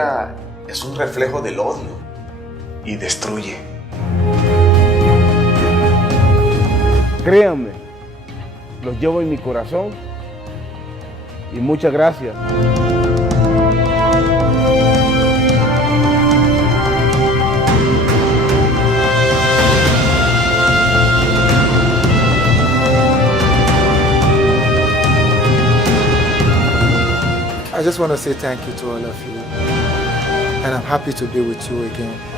amargura es un reflejo del odio y destruye. Créanme, los llevo en mi corazón y muchas gracias. I just want to say thank you to all of you, and I'm happy to be with you again.